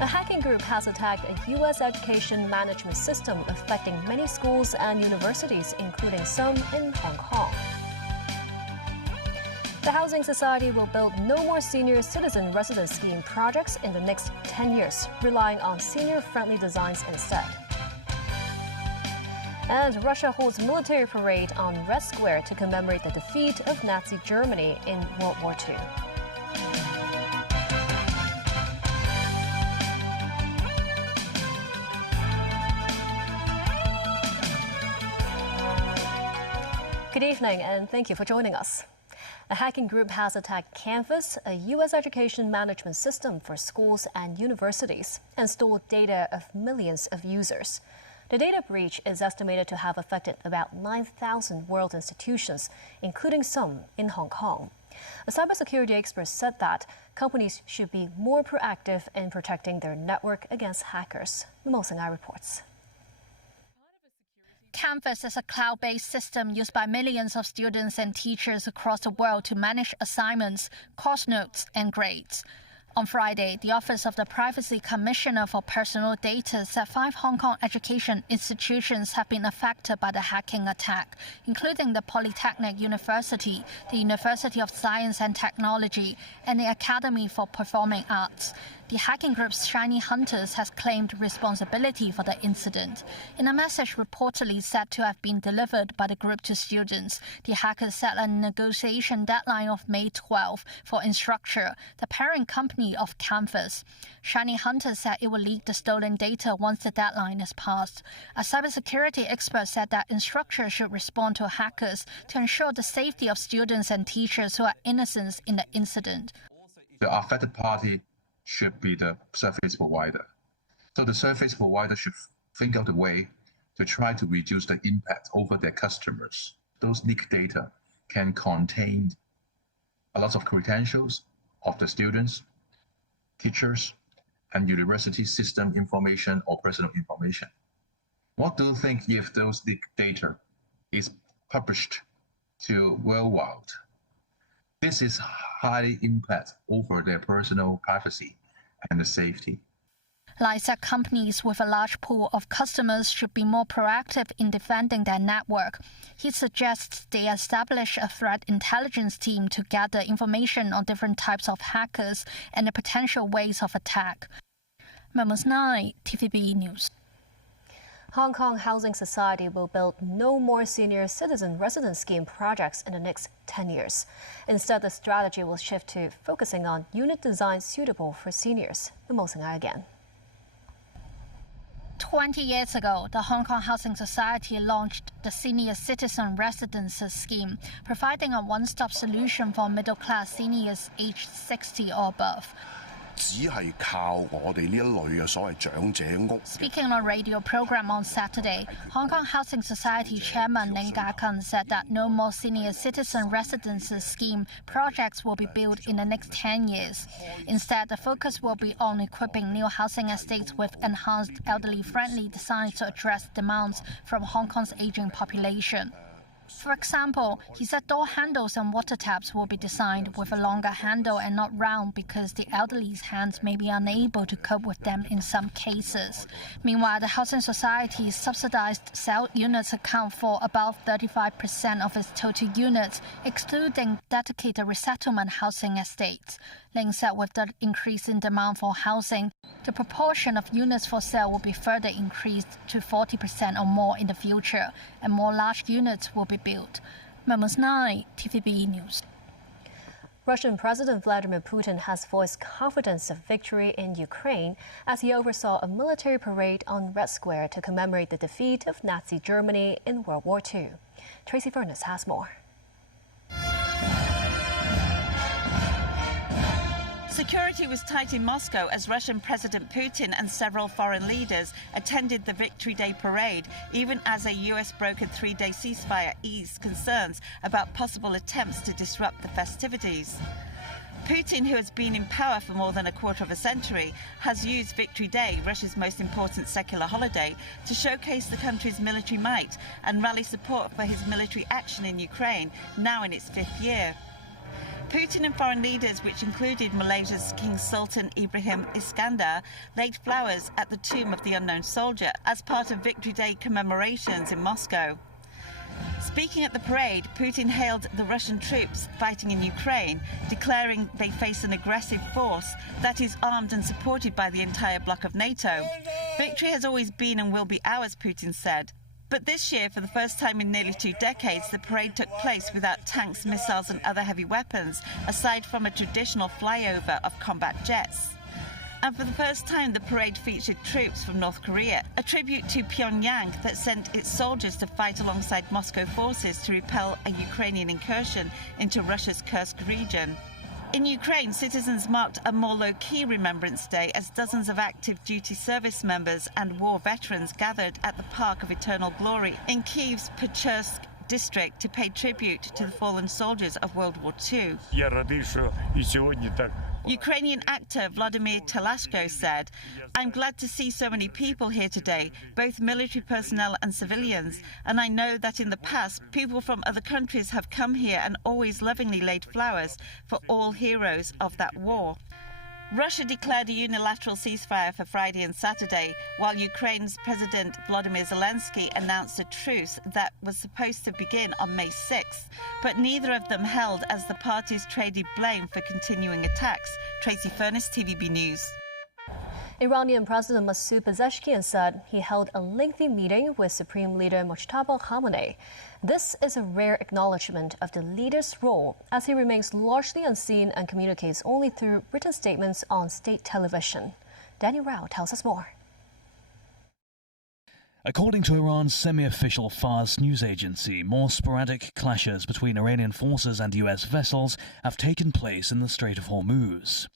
A hacking group has attacked a U.S. education management system affecting many schools and universities, including some in Hong Kong. The Housing Society will build no more senior citizen residence scheme projects in the next 10 years, relying on senior-friendly designs instead. And Russia holds military parade on Red Square to commemorate the defeat of Nazi Germany in World War II. Good evening, and thank you for joining us. A hacking group has attacked Canvas, a U.S. education management system for schools and universities, and stole data of millions of users. The data breach is estimated to have affected about 9,000 world institutions, including some in Hong Kong. A cybersecurity expert said that companies should be more proactive in protecting their network against hackers. Mo Seng-ai reports. Canvas is a cloud-based system used by millions of students and teachers across the world to manage assignments, course notes, and grades. On Friday, the Office of the Privacy Commissioner for Personal Data said 5 Hong Kong education institutions have been affected by the hacking attack, including the Polytechnic University, the University of Science and Technology, and the Academy for Performing Arts. The hacking group's Shiny Hunters has claimed responsibility for the incident. In a message reportedly said to have been delivered by the group to students, the hackers set a negotiation deadline of May 12 for Instructure, the parent company of Canvas. Shiny Hunters said it will leak the stolen data once the deadline is passed. A cybersecurity expert said that Instructure should respond to hackers to ensure the safety of students and teachers who are innocent in the incident. The affected party should be the service provider. So the service provider should think out a way to try to reduce the impact over their customers. Those leaked data can contain a lot of credentials of the students, teachers, and university system information or personal information. What do you think if those leaked data is published to worldwide? This is high impact over their personal privacy and the safety. Lai said companies with a large pool of customers should be more proactive in defending their network. He suggests they establish a threat intelligence team to gather information on different types of hackers and the potential ways of attack. Memos 9, TVB News. Hong Kong Housing Society will build no more senior citizen residence scheme projects in the next 10 years. Instead, the strategy will shift to focusing on unit design suitable for seniors. Mo Seng-ai again. 20 years ago, the Hong Kong Housing Society launched the Senior Citizen Residences Scheme, providing a one-stop solution for middle-class seniors aged 60 or above. Speaking on a radio program on Saturday, Hong Kong Housing Society Chairman Ling Ga-kun said that no more senior citizen residences scheme projects will be built in the next 10 years. Instead, the focus will be on equipping new housing estates with enhanced elderly-friendly designs to address demands from Hong Kong's aging population. For example, he said door handles and water taps will be designed with a longer handle and not round because the elderly's hands may be unable to cope with them in some cases. Meanwhile, the Housing Society's subsidized cell units account for about 35% of its total units, excluding dedicated resettlement housing estates. Ling said with the increase in demand for housing, the proportion of units for sale will be further increased to 40% or more in the future, and more large units will be built. Memos 9, TVB News. Russian President Vladimir Putin has voiced confidence of victory in Ukraine as he oversaw a military parade on Red Square to commemorate the defeat of Nazi Germany in World War II. Tracy Furness has more. Security was tight in Moscow as Russian President Putin and several foreign leaders attended the Victory Day parade, even as a US-brokered 3-day ceasefire eased concerns about possible attempts to disrupt the festivities. Putin, who has been in power for more than a quarter of a century, has used Victory Day, Russia's most important secular holiday, to showcase the country's military might and rally support for his military action in Ukraine, now in its 5th year. Putin and foreign leaders, which included Malaysia's King Sultan Ibrahim Iskandar, laid flowers at the tomb of the unknown soldier as part of Victory Day commemorations in Moscow. Speaking at the parade, Putin hailed the Russian troops fighting in Ukraine, declaring they face an aggressive force that is armed and supported by the entire bloc of NATO. Victory has always been and will be ours, Putin said. But this year, for the first time in nearly 2 decades, the parade took place without tanks, missiles and other heavy weapons, aside from a traditional flyover of combat jets. And for the first time, the parade featured troops from North Korea, a tribute to Pyongyang that sent its soldiers to fight alongside Moscow forces to repel a Ukrainian incursion into Russia's Kursk region. In Ukraine, citizens marked a more low-key Remembrance Day as dozens of active duty service members and war veterans gathered at the Park of Eternal Glory in Kyiv's Pechursk district to pay tribute to the fallen soldiers of World War II. Ukrainian actor Vladimir Telashko said, "I'm glad to see so many people here today, both military personnel and civilians, and I know that in the past, people from other countries have come here and always lovingly laid flowers for all heroes of that war." Russia declared a unilateral ceasefire for Friday and Saturday, while Ukraine's President Volodymyr Zelensky announced a truce that was supposed to begin on May 6th. But neither of them held as the parties traded blame for continuing attacks. Tracy Furness, TVB News. Iranian President Masoud Pezeshkian said he held a lengthy meeting with Supreme Leader Mojtaba Khamenei. This is a rare acknowledgement of the leader's role, as he remains largely unseen and communicates only through written statements on state television. Danny Rao tells us more. According to Iran's semi-official Fars news agency, more sporadic clashes between Iranian forces and US vessels have taken place in the Strait of Hormuz.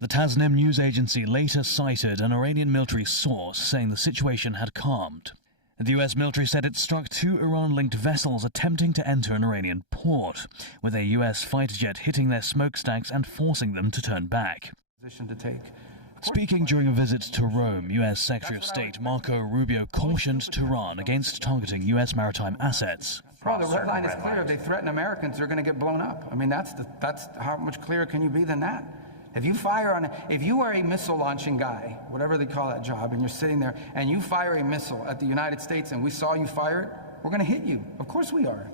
The Tasnim news agency later cited an Iranian military source saying the situation had calmed. The US military said it struck 2 Iran-linked vessels attempting to enter an Iranian port, with a US fighter jet hitting their smokestacks and forcing them to turn back. Speaking during a visit to Rome, US Secretary of State Marco Rubio cautioned Tehran against targeting US maritime assets. Well, the red line is clear. If they threaten Americans, they're going to get blown up. I mean, that's how much clearer can you be than that? If you are a missile launching guy, whatever they call that job, and you're sitting there and you fire a missile at the United States and we saw you fire it, we're going to hit you. Of course we are.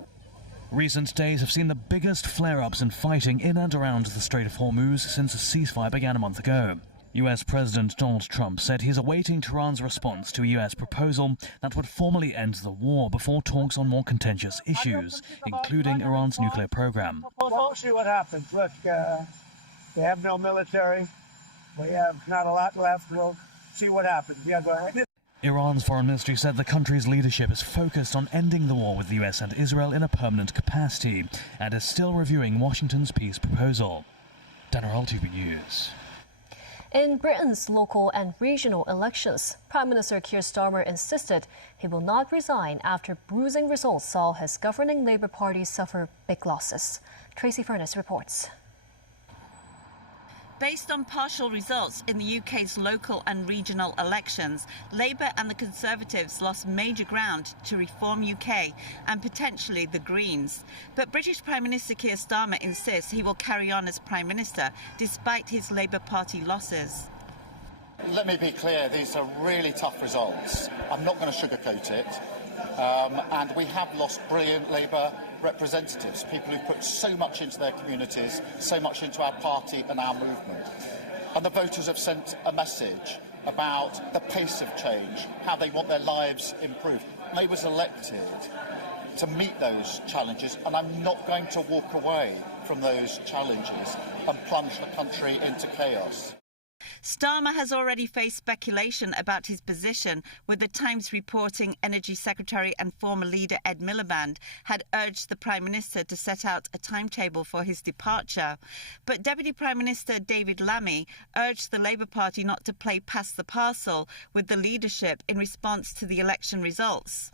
Recent days have seen the biggest flare-ups in fighting in and around the Strait of Hormuz since a ceasefire began a month ago. US President Donald Trump said he's awaiting Tehran's response to a US proposal that would formally end the war before talks on more contentious issues, including Iran's nuclear program. We'll see what happens. Look, we have no military. We have not a lot left. We'll see what happens. Yeah, go ahead. Iran's foreign ministry said the country's leadership is focused on ending the war with the US and Israel in a permanent capacity and is still reviewing Washington's peace proposal. Daniel Hall, TV News. In Britain's local and regional elections, Prime Minister Keir Starmer insisted he will not resign after bruising results saw his governing Labour Party suffer big losses. Tracy Furness reports. Based on partial results in the UK's local and regional elections, Labour and the Conservatives lost major ground to Reform UK and potentially the Greens. But British Prime Minister Keir Starmer insists he will carry on as Prime Minister despite his Labour Party losses. Let me be clear, these are really tough results. I'm not going to sugarcoat it. And we have lost brilliant Labour representatives, people who put so much into their communities, so much into our party and our movement. And the voters have sent a message about the pace of change, how they want their lives improved. Labour's elected to meet those challenges, and I'm not going to walk away from those challenges and plunge the country into chaos. Starmer has already faced speculation about his position, with the Times reporting Energy Secretary and former leader Ed Miliband had urged the Prime Minister to set out a timetable for his departure. But Deputy Prime Minister David Lammy urged the Labour Party not to play pass the parcel with the leadership in response to the election results.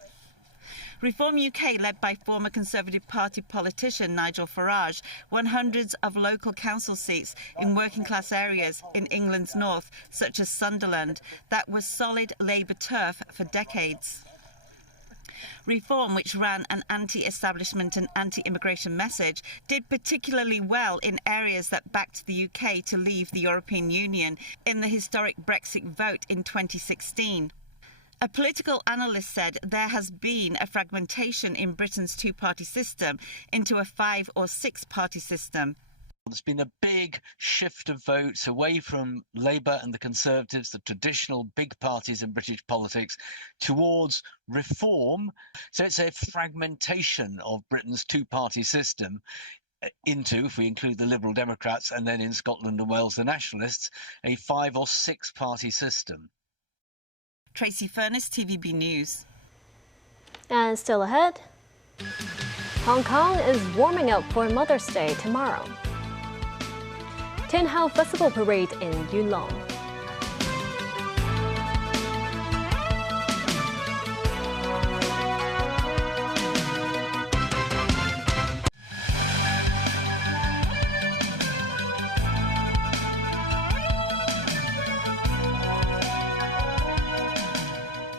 Reform UK, led by former Conservative Party politician Nigel Farage, won hundreds of local council seats in working-class areas in England's north, such as Sunderland, that was solid Labour turf for decades. Reform, which ran an anti-establishment and anti-immigration message, did particularly well in areas that backed the UK to leave the European Union in the historic Brexit vote in 2016. A political analyst said there has been a fragmentation in Britain's two-party system into a 5- or 6-party system. There's been a big shift of votes away from Labour and the Conservatives, the traditional big parties in British politics, towards reform. So it's a fragmentation of Britain's two-party system into, if we include the Liberal Democrats and then in Scotland and Wales the Nationalists, a 5- or 6-party system. Tracy Furness, TVB News. And still ahead, Hong Kong is warming up for Mother's Day tomorrow. Tin Hau Festival Parade in Yuen Long.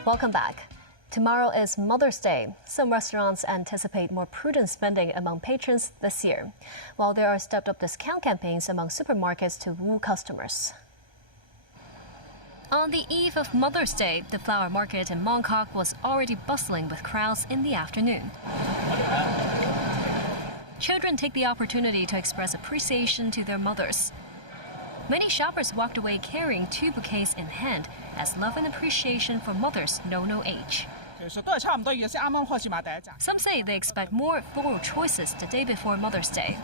Welcome back. Tomorrow is Mother's Day. Some restaurants anticipate more prudent spending among patrons this year, while there are stepped-up discount campaigns among supermarkets to woo customers. On the eve of Mother's Day, the flower market in Mong Kok was already bustling with crowds in the afternoon. Children take the opportunity to express appreciation to their mothers. Many shoppers walked away carrying 2 bouquets in hand, as love and appreciation for mothers know no age. Some say they expect more floral choices the day before Mother's Day.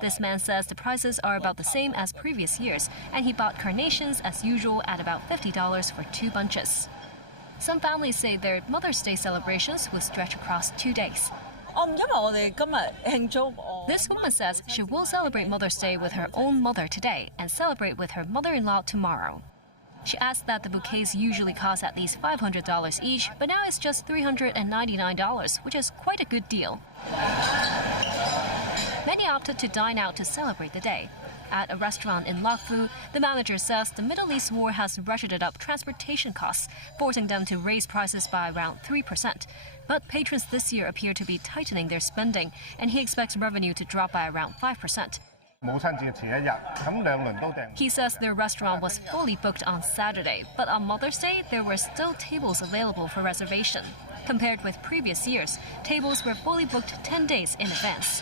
This man says the prices are about the same as previous years, and he bought carnations as usual at about $50 for 2 bunches. Some families say their Mother's Day celebrations will stretch across 2 days. This woman says she will celebrate Mother's Day with her own mother today and celebrate with her mother-in-law tomorrow. She adds that the bouquets usually cost at least $500 each, but now it's just $399, which is quite a good deal. Many opted to dine out to celebrate the day. At a restaurant in Lok Fu, the manager says the Middle East war has ratcheted up transportation costs, forcing them to raise prices by around 3%. But patrons this year appear to be tightening their spending, and he expects revenue to drop by around 5%. He says their restaurant was fully booked on Saturday, but on Mother's Day, there were still tables available for reservation. Compared with previous years, tables were fully booked 10 days in advance.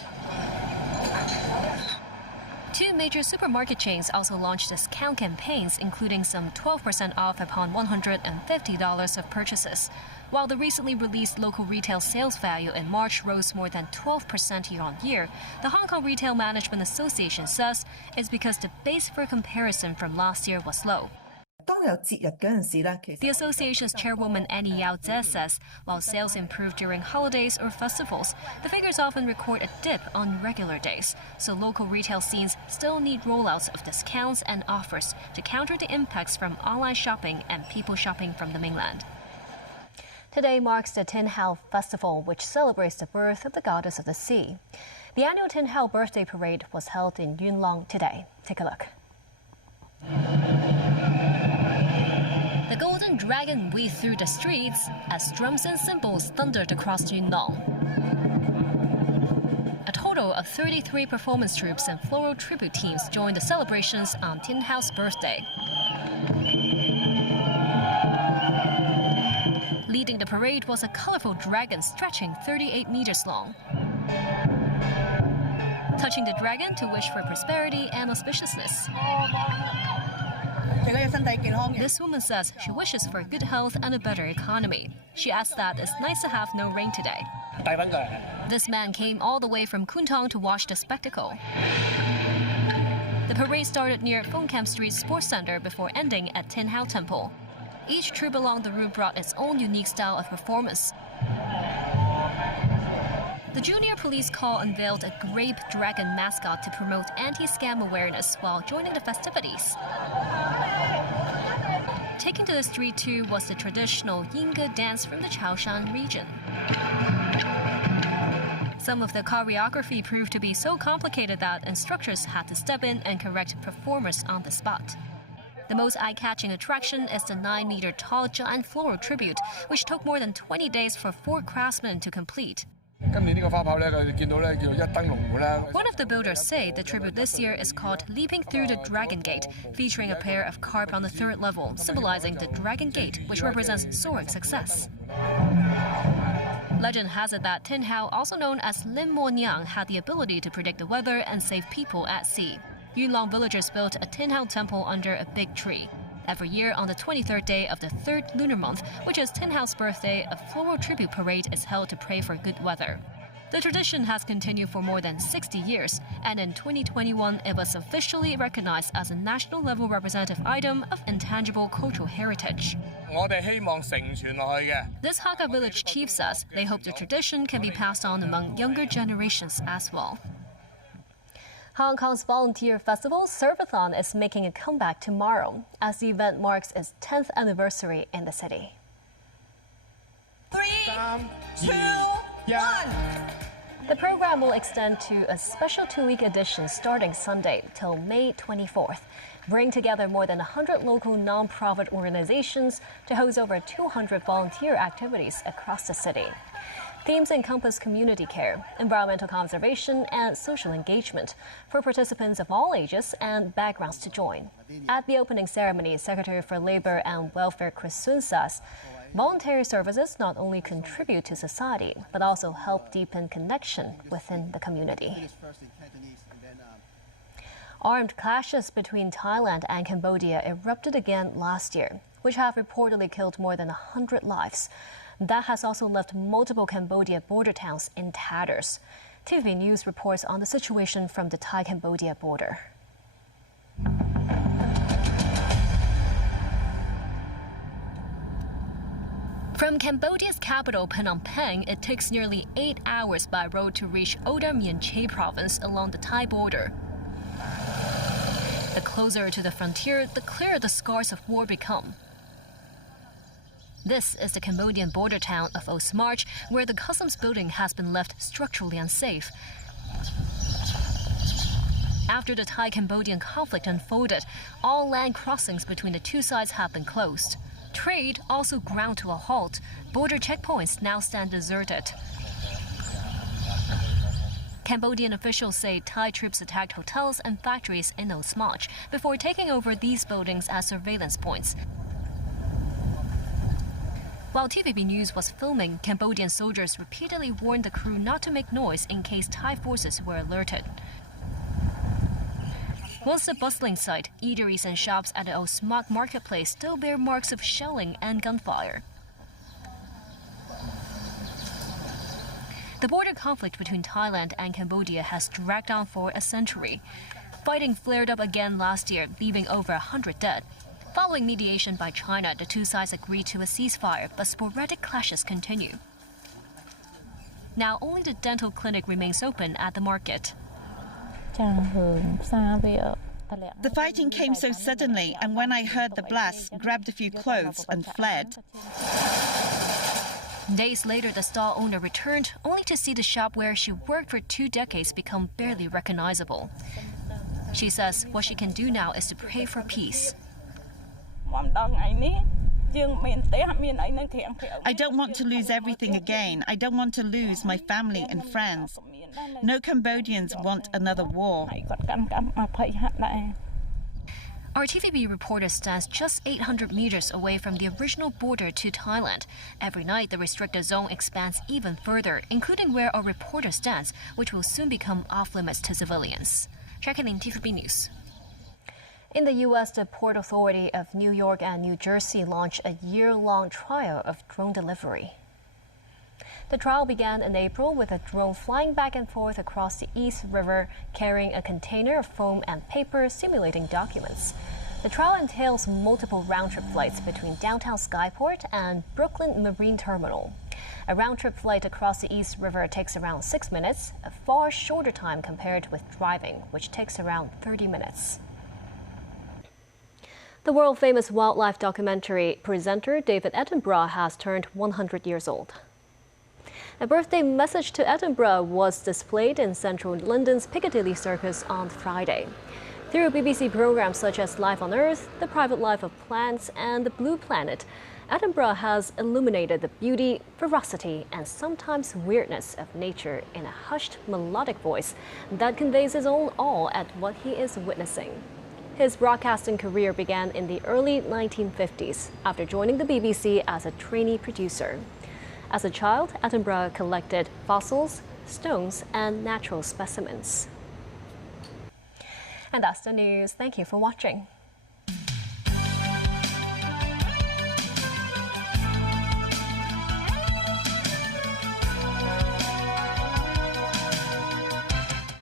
2 major supermarket chains also launched discount campaigns, including some 12% off upon $150 of purchases. While the recently released local retail sales value in March rose more than 12% year-on-year, the Hong Kong Retail Management Association says it's because the base for comparison from last year was low. The association's chairwoman Annie Yao Tse says while sales improve during holidays or festivals, the figures often record a dip on regular days, so local retail scenes still need rollouts of discounts and offers to counter the impacts from online shopping and people shopping from the mainland. Today marks the Tin Hau Festival, which celebrates the birth of the goddess of the sea. The annual Tin Hau birthday parade was held in Yuen Long today. Take a look. The golden dragon weaved through the streets as drums and cymbals thundered across Yuen Long. A total of 33 performance troupes and floral tribute teams joined the celebrations on Tin Hau's birthday. Leading the parade was a colorful dragon stretching 38 meters long. Touching the dragon to wish for prosperity and auspiciousness. This woman says she wishes for good health and a better economy. She adds that it's nice to have no rain today. This man came all the way from Kwun Tong to watch the spectacle. The parade started near Fung Kam Street Sports Center before ending at Tin Hau Temple. Each troop along the route brought its own unique style of performance. The Junior Police Corps unveiled a grape dragon mascot to promote anti-scam awareness while joining the festivities. Taken to the street too was the traditional Yinge dance from the Chaoshan region. Some of the choreography proved to be so complicated that instructors had to step in and correct performers on the spot. The most eye-catching attraction is the 9-meter-tall giant floral tribute, which took more than 20 days for 4 craftsmen to complete. One of the builders say the tribute this year is called Leaping Through the Dragon Gate, featuring a pair of carp on the 3rd level, symbolizing the Dragon Gate, which represents soaring success. Legend has it that Tin Hao, also known as Lim Mo Niang, had the ability to predict the weather and save people at sea. Yunlong villagers built a Tin Hao temple under a big tree. Every year, on the 23rd day of the 3rd lunar month, which is Tin Hao's birthday, a floral tribute parade is held to pray for good weather. The tradition has continued for more than 60 years, and in 2021, it was officially recognized as a national-level representative item of intangible cultural heritage. This Hakka village chief says they hope the tradition can be passed on among younger generations as well. Hong Kong's volunteer festival, Surfathon, is making a comeback tomorrow as the event marks its 10th anniversary in the city. 3, 2, 1. The program will extend to a special 2-week edition starting Sunday till May 24th, bring together more than 100 local non-profit organizations to host over 200 volunteer activities across the city. Themes encompass community care, environmental conservation, and social engagement for participants of all ages and backgrounds to join. At the opening ceremony, Secretary for Labor and Welfare Chris Sun says, voluntary services not only contribute to society, but also help deepen connection within the community. Armed clashes between Thailand and Cambodia erupted again last year, which have reportedly killed more than 100 lives. That has also left multiple Cambodia border towns in tatters. TVB News reports on the situation from the Thai-Cambodia border. From Cambodia's capital, Phnom Penh, it takes nearly 8 hours by road to reach Oda Mien Che province along the Thai border. The closer to the frontier, the clearer the scars of war become. This is the Cambodian border town of Osmarch, where the customs building has been left structurally unsafe. After the Thai-Cambodian conflict unfolded, all land crossings between the two sides have been closed. Trade also ground to a halt. Border checkpoints now stand deserted. Cambodian officials say Thai troops attacked hotels and factories in Osmarch before taking over these buildings as surveillance points. While TVB News was filming, Cambodian soldiers repeatedly warned the crew not to make noise in case Thai forces were alerted. Once a bustling site, eateries and shops at the Osmarch marketplace still bear marks of shelling and gunfire. The border conflict between Thailand and Cambodia has dragged on for a century. Fighting flared up again last year, leaving over 100 dead. Following mediation by China, the two sides agreed to a ceasefire, but sporadic clashes continue. Now only the dental clinic remains open at the market. The fighting came so suddenly, and when I heard the blast, grabbed a few clothes and fled. Days later, the stall owner returned, only to see the shop where she worked for 2 decades become barely recognizable. She says what she can do now is to pray for peace. I don't want to lose everything again. I don't want to lose my family and friends. No Cambodians want another war. Our TVB reporter stands just 800 meters away from the original border to Thailand. Every night, the restricted zone expands even further, including where our reporter stands, which will soon become off-limits to civilians. Checking in TVB News. In the U.S., the Port Authority of New York and New Jersey launched a year-long trial of drone delivery. The trial began in April with a drone flying back and forth across the East River, carrying a container of foam and paper simulating documents. The trial entails multiple round-trip flights between downtown Skyport and Brooklyn Marine Terminal. A round-trip flight across the East River takes around 6 minutes, a far shorter time compared with driving, which takes around 30 minutes. The world-famous wildlife documentary presenter David Attenborough has turned 100 years old. A birthday message to Attenborough was displayed in central London's Piccadilly Circus on Friday. Through BBC programs such as Life on Earth, The Private Life of Plants, and The Blue Planet, Attenborough has illuminated the beauty, ferocity, and sometimes weirdness of nature in a hushed, melodic voice that conveys his own awe at what he is witnessing. His broadcasting career began in the early 1950s after joining the BBC as a trainee producer. As a child, Attenborough collected fossils, stones, and natural specimens. And that's the news. Thank you for watching.